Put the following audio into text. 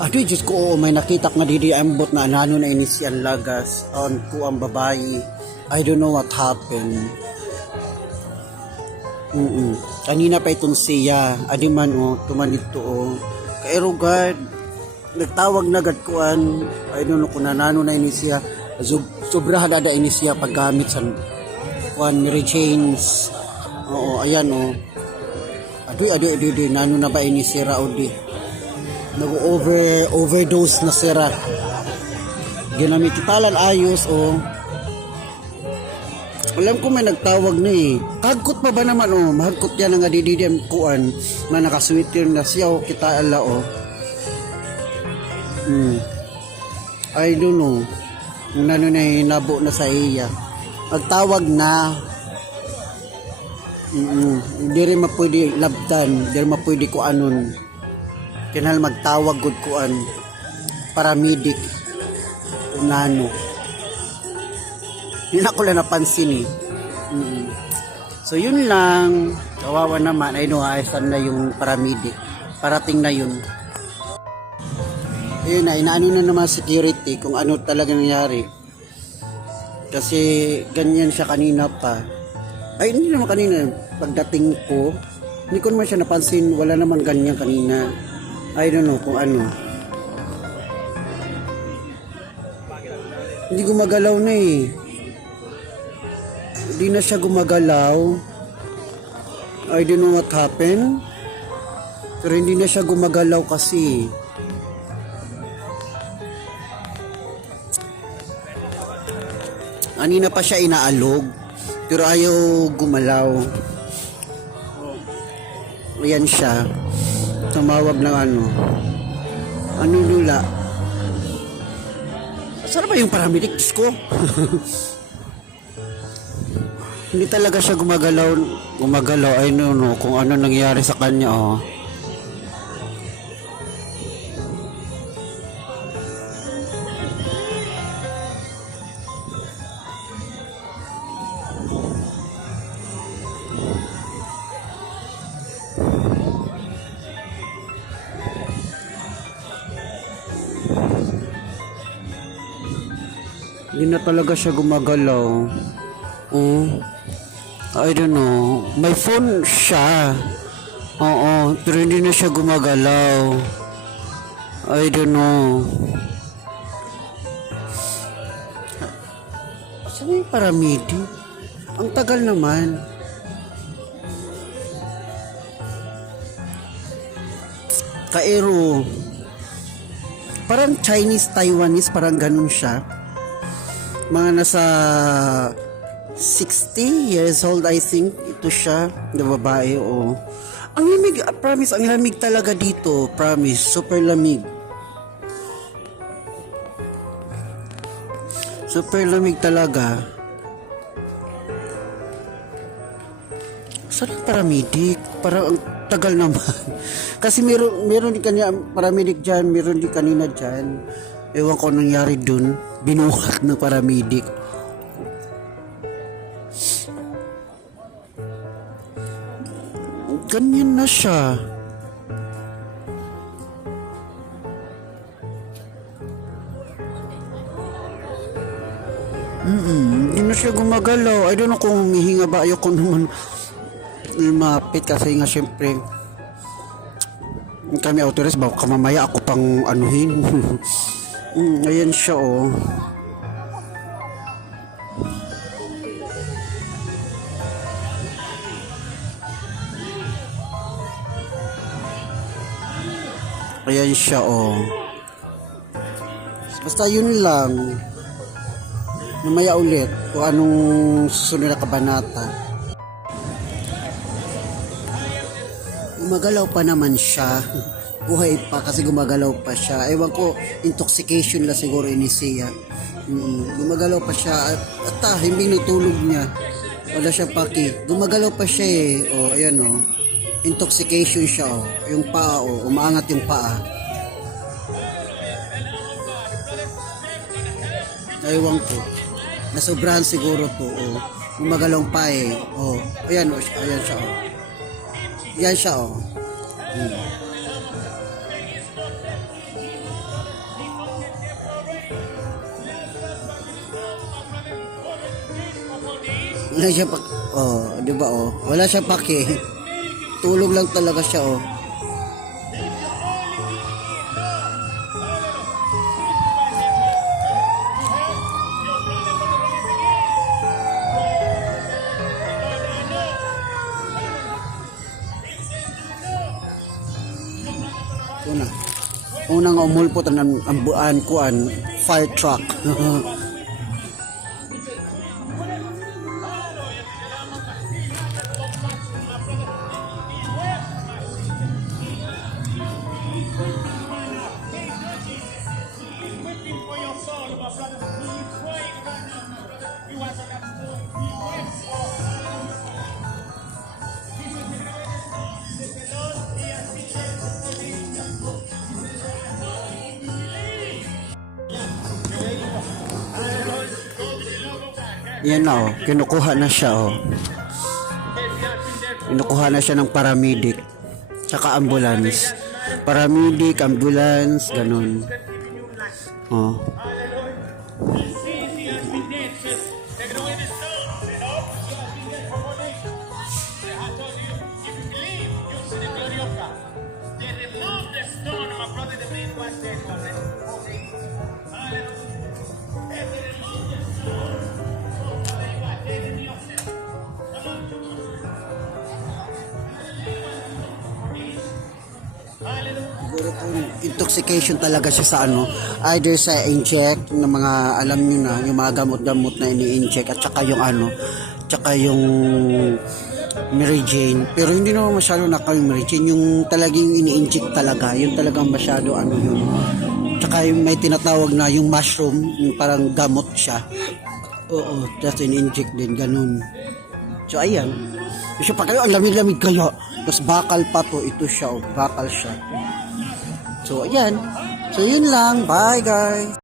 Aduh, Diyos ko, oo, may nakita nga didi ambot na anano na inis yan lagas. On ko ang babae. I don't know what happened. Kanina pa itong siya. Adi man, tumanid to, Kairo, God, nagtawag na agad kuan. I don't know kung nanano na inis siya. Sobra hadada inis siya paggamit sa kuan, Mary Jane's. Oo, ayan, Adi, nano na ba inis siya, Raudi? Overdose na sira. Ginamit italan ayos alam ko may nagtawag na hagkot pa ba naman mahagkot yan nga dididem kuan na nakasweeter na siya kita ala I don't know kung ano na hinabo na sa iya nagtawag na hindi rin mapwede labdan, hindi rin mapwede kuanon kinahal magtawag gud kuan paramedic unano yun ako lang napansin so yun lang kawawa naman ay no ayusan na yung paramedic parating na yun ayun na inaano na naman security kung ano talaga nangyari kasi ganyan siya kanina pa ay hindi naman kanina pagdating ko hindi ko naman siya napansin wala naman ganyan kanina I don't know kung ano. Hindi gumagalaw na Hindi na siya gumagalaw. I don't know what happened. Pero hindi na siya gumagalaw kasi. Kanina pa siya inaalog. Pero ayaw gumalaw. Ayan siya. Tumawag ng ano lula saan ba yung paramedics ko hindi talaga siya gumagalaw ay no kung ano nangyari sa kanya hindi na talaga siya gumagalaw. I don't know. May phone siya. Oo, pero hindi na siya gumagalaw. I don't know. Saan yung paramedic? Ang tagal naman. Kairo. Parang Chinese, Taiwanese, parang ganun siya. Mga nasa 60 years old I think ito siya na babae ang lamig promise ang lamig talaga dito promise super lamig talaga saan ang paramedic parang ang tagal naman kasi meron din kanina paramedic dyan meron din kanina dyan ewan ko nangyari dun binuhat ng paramedic ganyan na siya hindi na siya gumagalaw I don't know kung humihinga ba ayoko naman lumapit kasi nga syempre kami autoris baka mamaya ako pang anuhin ayan siya ayan siya basta yun lang mamaya ulit kung anong susunod na kabanata gumagalaw pa naman siya buhay pa kasi gumagalaw pa siya ewan ko intoxication la siguro inisiya gumagalaw pa siya at hindi natulog niya wala siya paki gumagalaw pa siya ayan intoxication siya yung paa umaangat yung paa ewan ko nasobrahan siguro to gumagalaw pa ayan siya yan siya Wala siya pak... Oh, di ba oh? Wala siya pake. Tulog lang talaga siya oh. Unang umulpot ang buan kuan fire truck. Yan na oh, kinukuha na siya oh. Kinukuha na siya ng paramedic. Tsaka ambulance. Paramedic, ambulance, ganun. Oh. Siguro po intoxication talaga siya sa ano, either sa inject ng mga alam niyo na yung mga gamot-gamot na ini-inject at saka yung ano, tsaka yung Mary Jane. Pero hindi naman masyado naka yung Mary Jane, yung talagang ini-inject talaga, yung talagang masyado ano yun. Tsaka yung may tinatawag na yung mushroom, yung parang gamot siya. Oo, just in-inject din, ganun. So ayan. Siya pa kayo, ang lamig-lamig kayo. Tapos bakal pa to, ito siya, oh, bakal siya. So ayan. So yun lang. Bye guys.